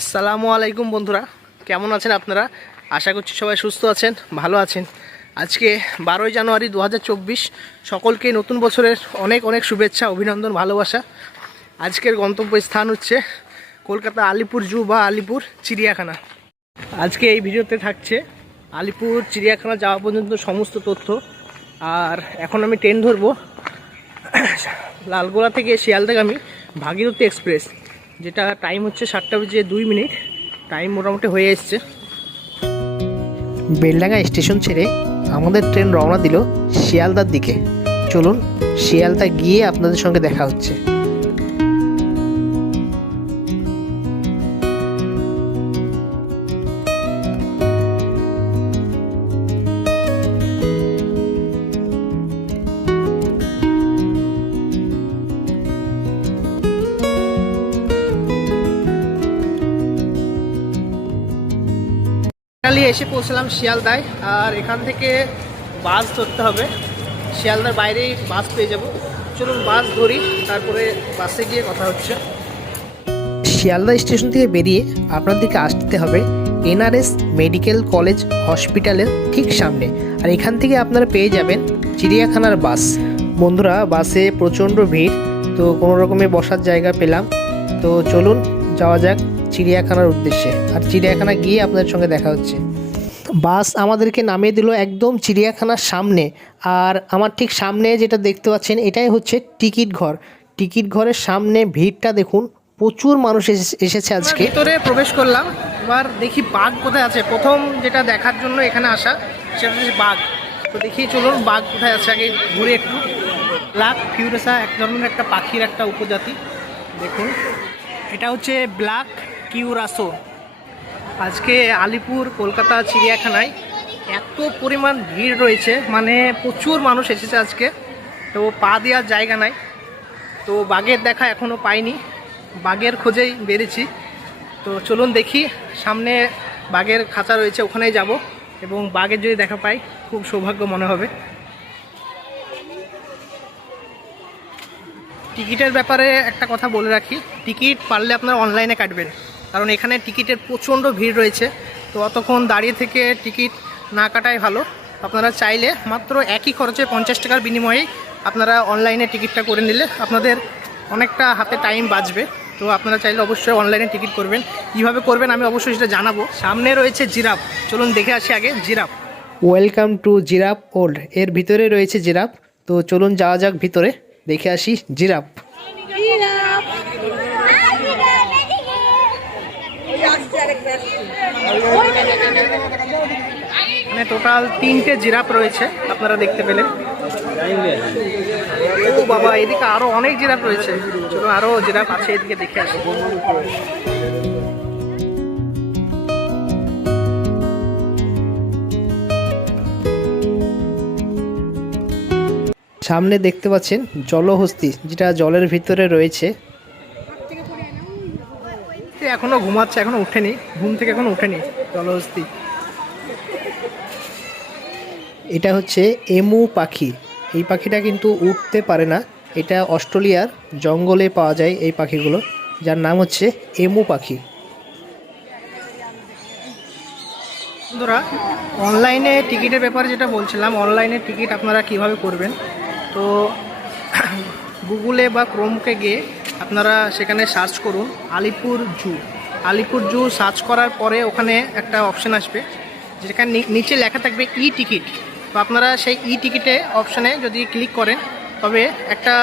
আসসালামু আলাইকুম বন্ধুরা, কেমন আছেন আপনারা? আশা করছি সবাই সুস্থ আছেন, ভালো আছেন। আজকে 12ই জানুয়ারি 2024। সকলকে নতুন বছরের অনেক অনেক শুভেচ্ছা, অভিনন্দন, ভালোবাসা। আজকের গন্তব্য স্থান হচ্ছে কলকাতা আলিপুর জু বা আলিপুর চিড়িয়াখানা। আজকে এই ভিডিওতে থাকছে আলিপুর চিড়িয়াখানা যাওয়া পর্যন্ত সমস্ত তথ্য। আর এখন আমি ট্রেন ধরবো লালগোলা থেকে শিয়ালদাগামী ভাগীরথী এক্সপ্রেস, যেটা টাইম হচ্ছে 7:02। টাইম মোটামুটি হয়ে এসছে। বেলডাঙ্গা স্টেশন ছেড়ে আমাদের ট্রেন রওনা দিল শিয়ালদার দিকে। চলুন শিয়ালদা গিয়ে আপনাদের সঙ্গে দেখা হচ্ছে। ফাইনালি এসে পৌঁছলাম শিয়ালদায়। আর এখান থেকে বাস ধরতে হবে, শিয়ালদার বাইরেই বাস পেয়ে যাব। চলুন বাস ধরি, তারপরে বাসে গিয়ে কথা হচ্ছে। শিয়ালদা স্টেশন থেকে বেরিয়ে আপনাদেরকে আসতে হবে এনআরএস মেডিকেল কলেজ হসপিটালের ঠিক সামনে। আর এখান থেকে আপনারা পেয়ে যাবেন চিড়িয়াখানার বাস। বন্ধুরা, বাসে প্রচণ্ড ভিড়, তো কোনো রকমে বসার জায়গা পেলাম। তো চলুন যাওয়া যাক চিড়িয়াখানার উদ্দেশ্যে। আর চিড়িয়াখানা গিয়ে আপনাদের সঙ্গে দেখা হচ্ছে। বাস আমাদেরকে নামিয়ে দিল একদম চিড়িয়াখানার সামনে। আর আমার ঠিক সামনে যেটা দেখতে পাচ্ছেন, এটাই হচ্ছে টিকিট ঘর। টিকিট ঘরের সামনে ভিড়টা দেখুন, প্রচুর মানুষ এসেছে আজকে। ভিতরে প্রবেশ করলাম, এবার দেখি বাঘ কোথায় আছে। প্রথম যেটা দেখার জন্য এখানে আসা, সেটা হচ্ছে বাঘ। তো দেখি চলুন বাঘ কোথায় আছে আগে ঘুরে একটু। ব্ল্যাক ফিউরেসা এক ধরনের একটা পাখির একটা উপজাতি। দেখুন, এটা হচ্ছে ব্ল্যাক কিউরাসো। আজকে আলিপুর কলকাতা চিড়িয়াখানায় এত পরিমাণ ভিড় রয়েছে, মানে প্রচুর মানুষ এসেছে আজকে। তো পা দেওয়ার জায়গা নাই। তো বাঘের দেখা এখনও পাইনি, বাঘের খোঁজেই বেরিয়েছি। তো চলুন দেখি, সামনে বাঘের খাঁচা রয়েছে, ওখানেই যাব। এবং বাঘের যদি দেখা পাই, খুব সৌভাগ্য মনে হবে। টিকিটের ব্যাপারে একটা কথা বলে রাখি, টিকিট পারলে আপনারা অনলাইনে কাটবেন, কারণ এখানে টিকিটের প্রচণ্ড ভিড় রয়েছে। তো অতক্ষণ দাঁড়িয়ে থেকে টিকিট না কাটাই ভালো। আপনারা চাইলে মাত্র একই খরচে 50 টাকার বিনিময়ে আপনারা অনলাইনে টিকিটটা করে নিলে আপনাদের অনেকটা হাতে টাইম বাঁচবে। তো আপনারা চাইলে অবশ্যই অনলাইনে টিকিট করবেন। কীভাবে করবেন আমি অবশ্যই সেটা জানাবো। সামনে রয়েছে জিরাফ, চলুন দেখে আসি আগে giraffe. Welcome to giraffe old, এর ভিতরে রয়েছে জিরাফ। তো চলুন যাওয়া যাক ভিতরে, দেখে আসি জিরাফ। মানে টোটাল 3টে জিরাফ রয়েছে, আপনারা দেখতে পেলেন। ও বাবা, এদিকে আরো অনেক জিরাফ রয়েছে। চলো আরো জিরাফ আছে, এদিকে দেখে আসি। সামনে দেখতে পাচ্ছেন জলহস্তী, যেটা জলের ভিতরে রয়েছে। এখনো ঘুমাচ্ছে, এখনো উঠেনি, ঘুম থেকে এখনো উঠেনি জলহস্তী। এটা হচ্ছে এমু পাখি। এই পাখিটা কিন্তু উঠতে পারে না, এটা অস্ট্রেলিয়ার জঙ্গলে পাওয়া যায় এই পাখিগুলো, যার নাম হচ্ছে এমু পাখি। বন্ধুরা, অনলাইনে টিকিটের ব্যাপারে যেটা বলছিলাম, অনলাইনে টিকিট আপনারা কিভাবে করবেন। তো গুগলে বা ক্রোমকে গিয়ে আপনারা সেখানে সার্চ করুন আলিপুর জু। আলিপুর জু সার্চ করার পরে ওখানে একটা অপশান আসবে, যেখানে নিচে লেখা থাকবে ই টিকিট। তো আপনারা সেই ই টিকিটে অপশানে যদি ক্লিক করেন, তবে একটা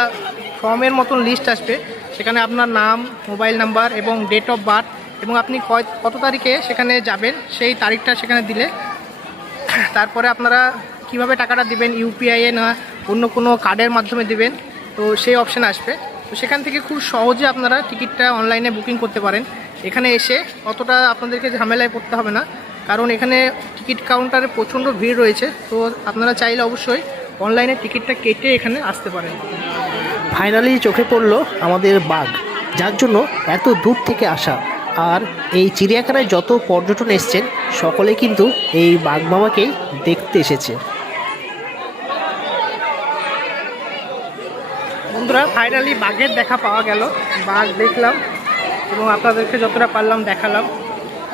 ফর্মের মতন লিস্ট আসবে। সেখানে আপনার নাম, মোবাইল নাম্বার এবং ডেট অফ বার্থ, এবং আপনি কত তারিখে সেখানে যাবেন সেই তারিখটা সেখানে দিলে, তারপরে আপনারা কিভাবে টাকাটা দিবেন, ইউপিআইয়ে না অন্য কোনো কার্ডের মাধ্যমে দিবেন, তো সেই অপশান আসবে। তো সেখান থেকে খুব সহজে আপনারা টিকিটটা অনলাইনে বুকিং করতে পারেন। এখানে এসে অতটা আপনাদেরকে ঝামেলায় পড়তে হবে না, কারণ এখানে টিকিট কাউন্টারে প্রচণ্ড ভিড় রয়েছে। তো আপনারা চাইলে অবশ্যই অনলাইনে টিকিটটা কেটে এখানে আসতে পারেন। ফাইনালি চোখে পড়লো আমাদের বাঘ, যার জন্য এত দূর থেকে আসা। আর এই চিড়িয়াখানায় যত পর্যটন এসছেন, সকলে কিন্তু এই বাঘ মামাকেই দেখতে এসেছে। বন্ধুরা, ফাইনালি বাঘের দেখা পাওয়া গেল, বাঘ দেখলাম। এবং আপনাদেরকে যতটা পারলাম দেখালাম।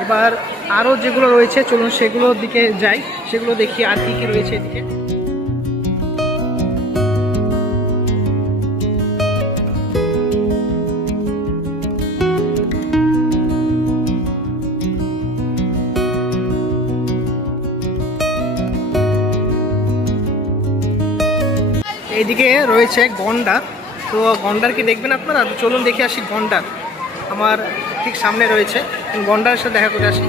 এবার আরও যেগুলো রয়েছে চলুন সেগুলোর দিকে যাই, সেগুলো দেখি আর কী কী রয়েছে এদিকে। এইদিকে রয়েছে গন্ডার, তো গন্ডার কি দেখবেন আপনারা? তো চলুন দেখে আসি গন্ডার। আমার ঠিক সামনে রয়েছে, গন্ডারের সাথে দেখা করে আসি।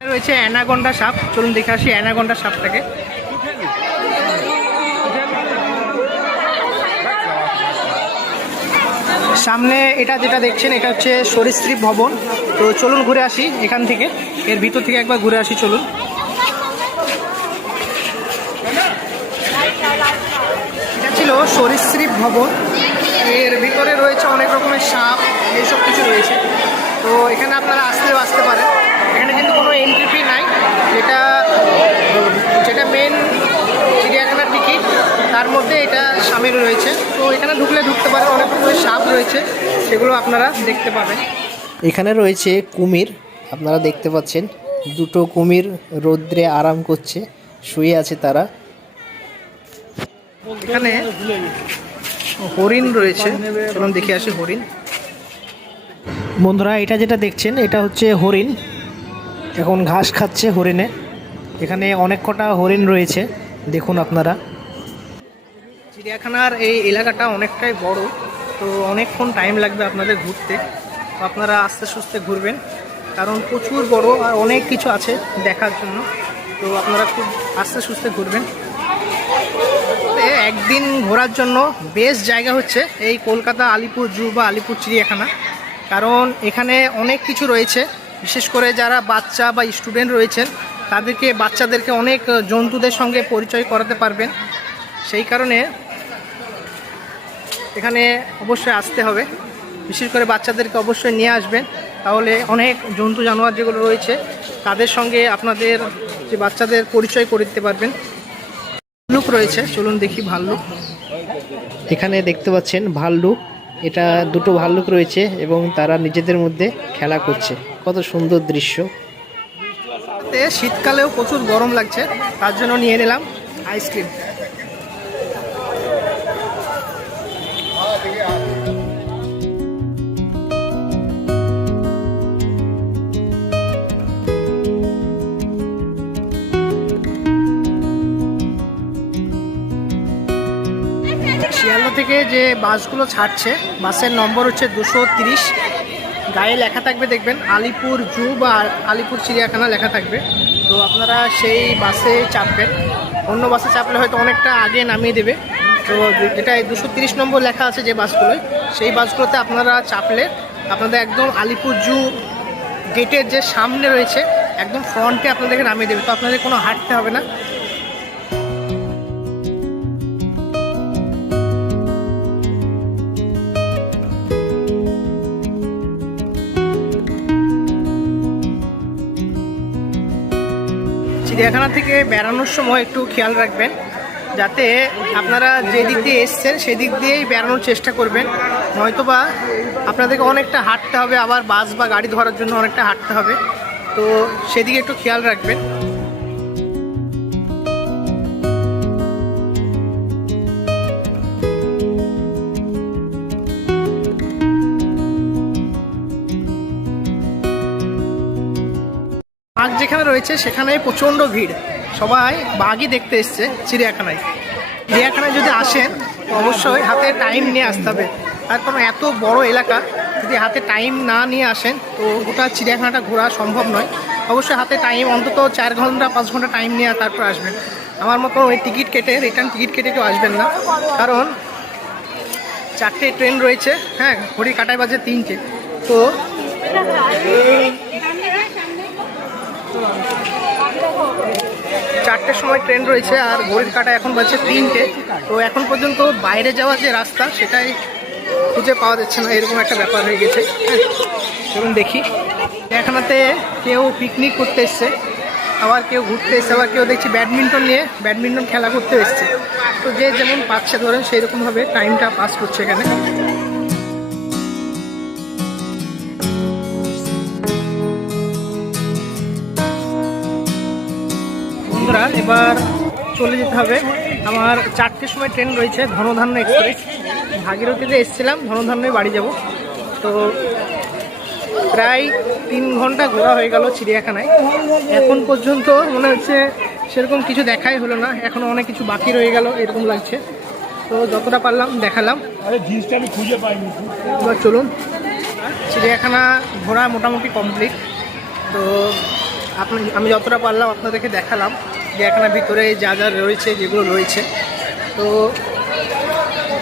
রয়েছে অ্যানাকন্ডা সাপ, চলুন দেখে আসি অ্যানাকন্ডা সাপটাকে। সামনে এটা যেটা দেখছেন এটা হচ্ছে সরীসৃপ ভবন, তো চলুন ঘুরে আসি এখান থেকে, এর ভিতর থেকে একবার ঘুরে আসি চলুন। এটা ছিল সরীসৃপ ভবন, এর ভিতরে রয়েছে অনেক রকমের সাপ, এইসব কিছু রয়েছে। তো এখানে আপনারা আসতে পারেন, এখানে কিন্তু কোনো এন্ট্রি ফি নাই, যেটা মেন চিড়িয়াখানার টিকিট তার মধ্যে এটা সামিল রয়েছে। তো এখানে ঢুকতে পারেন, অনেক রকমের সাপ রয়েছে, সেগুলো আপনারা দেখতে পাবেন। এখানে রয়েছে কুমির, আপনারা দেখতে পাচ্ছেন দুটো কুমির রৌদ্রে আরাম করছে, শুয়ে আছে তারা। এখানে হরিণ রয়েছে, চলুন দেখে আসি হরিণ। বন্ধুরা এটা যেটা দেখছেন এটা হচ্ছে হরিণ, এখন ঘাস খাচ্ছে হরিণে। এখানে অনেক কটা হরিণ রয়েছে, দেখুন আপনারা। চিড়িয়াখানার এই এলাকাটা অনেকটাই বড়, তো অনেকক্ষণ টাইম লাগবে আপনাদের ঘুরতে, তো আপনারা আস্তে সুস্তে ঘুরবেন, কারণ প্রচুর বড় আর অনেক কিছু আছে দেখার জন্য, তো আপনারা খুব আস্তে সুস্তে ঘুরবেন। একদিন ঘোরার জন্য বেস্ট জায়গা হচ্ছে এই কলকাতা আলিপুর জু বা আলিপুর চিড়িয়াখানা, কারণ এখানে অনেক কিছু রয়েছে। বিশেষ করে যারা বাচ্চা বা স্টুডেন্ট রয়েছেন বাচ্চাদেরকে অনেক জন্তুদের সঙ্গে পরিচয় করাতে পারবেন, সেই কারণে এখানে অবশ্যই আসতে হবে। বিশেষ করে বাচ্চাদেরকে অবশ্যই নিয়ে আসবেন, তাহলে অনেক জন্তু জানোয়ার যেগুলো রয়েছে তাদের সঙ্গে আপনাদের যে বাচ্চাদের পরিচয় করে দিতে পারবেন। ভাল্লুক রয়েছে, চলুন দেখি ভাল্লুক। এখানে দেখতে পাচ্ছেন ভাল্লুক, এটা দুটো ভাল্লুক রয়েছে এবং তারা নিজেদের মধ্যে খেলা করছে, কত সুন্দর দৃশ্য। শীতকালেও প্রচুর গরম লাগছে, তার জন্য নিয়ে নিলাম আইসক্রিম। শিয়ালদা থেকে যে বাসগুলো ছাড়ছে, বাসের নম্বর হচ্ছে 230, গায়ে লেখা থাকবে দেখবেন আলিপুর জু বা আলিপুর চিড়িয়াখানা লেখা থাকবে। তো আপনারা সেই বাসে চাপবেন, অন্য বাসে চাপলে হয়তো অনেকটা আগে নামিয়ে দেবে। তো যেটা 230 নম্বর লেখা আছে যে বাসগুলোয়, সেই বাসগুলোতে আপনারা চাপলে আপনাদের একদম আলিপুর জু গেটের যে সামনে রয়েছে একদম ফ্রন্টে আপনাদেরকে নামিয়ে দেবে, তো আপনাদের কোনো হাঁটতে হবে না। চিড়িয়াখানা থেকে বেড়ানোর সময় একটু খেয়াল রাখবেন, যাতে আপনারা যে দিক দিয়ে এসছেন সেদিক দিয়েই বেড়ানোর চেষ্টা করবেন, নয়তোবা আপনাদেরকে অনেকটা হাঁটতে হবে, আবার বাস বা গাড়ি ধরার জন্য অনেকটা হাঁটতে হবে, তো সেদিকে একটু খেয়াল রাখবেন। বাঘ যেখানে রয়েছে সেখানে প্রচণ্ড ভিড়, সবাই বাঘই দেখতে এসছে চিড়িয়াখানায়। চিড়িয়াখানায় যদি আসেন তো অবশ্যই হাতে টাইম নিয়ে আসতে হবে, তার কারণ এত বড় এলাকা, যদি হাতে টাইম না নিয়ে আসেন তো গোটা চিড়িয়াখানাটা ঘোরা সম্ভব নয়। অবশ্যই হাতে টাইম অন্তত 4 ঘন্টা 5 ঘন্টা টাইম নিয়ে তারপর আসবেন। আমার মতো ওই টিকিট কেটে রিটার্ন টিকিট কেটে কেউ আসবেন না, কারণ 4টে ট্রেন রয়েছে, হ্যাঁ ঘড়ি কাটায় বাজে 3টে, তো 4টের সময় ট্রেন রয়েছে আর ঘড়ির কাটা এখন বাজছে 3টে। তো এখন পর্যন্ত বাইরে যাওয়ার যে রাস্তা সেটাই খুঁজে পাওয়া যাচ্ছে না, এরকম একটা ব্যাপার হয়ে গেছে। চলুন দেখি। চিড়িয়াখানাতে কেউ পিকনিক করতে এসছে, আবার কেউ ঘুরতে এসছে, আবার কেউ দেখছি ব্যাডমিন্টন নিয়ে ব্যাডমিন্টন খেলা করতে এসছে। তো যে যেমন পাচ্ছে ধরেন সেই রকমভাবে টাইমটা পাস করছে এখানে। বন্ধুরা এবার চলে যেতে হবে, আমার 4টের সময় ট্রেন রয়েছে ধনধান্য এক্সপ্রেস। ভাগীরথীতে এসেছিলাম, ধনধান্যে বাড়ি যাব। তো প্রায় 3 ঘন্টা ঘোরা হয়ে গেল চিড়িয়াখানায়, এখন পর্যন্ত মনে হচ্ছে সেরকম কিছু দেখাই হলো না, এখনও অনেক কিছু বাকি রয়ে গেল এরকম লাগছে। তো যতটা পারলাম দেখালাম। এবার চলুন, চিড়িয়াখানা ঘোরা মোটামুটি কমপ্লিট। তো আমি যতটা পারলাম আপনাদেরকে দেখালাম চিড়িয়াখানার ভিতরে যা যা রয়েছে, যেগুলো রয়েছে। তো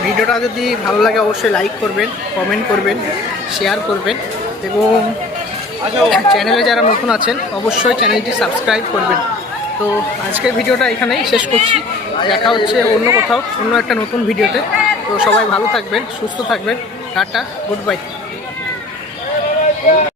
ভিডিওটা যদি ভালো লাগে অবশ্যই লাইক করবেন, কমেন্ট করবেন, শেয়ার করবেন এবং চ্যানেলে যারা নতুন আছেন অবশ্যই চ্যানেলটি সাবস্ক্রাইব করবেন। তো আজকের ভিডিওটা এখানেই শেষ করছি, দেখা হচ্ছে অন্য কোথাও অন্য একটা নতুন ভিডিওতে। তো সবাই ভালো থাকবেন, সুস্থ থাকবেন, টাটা, গুড বাই।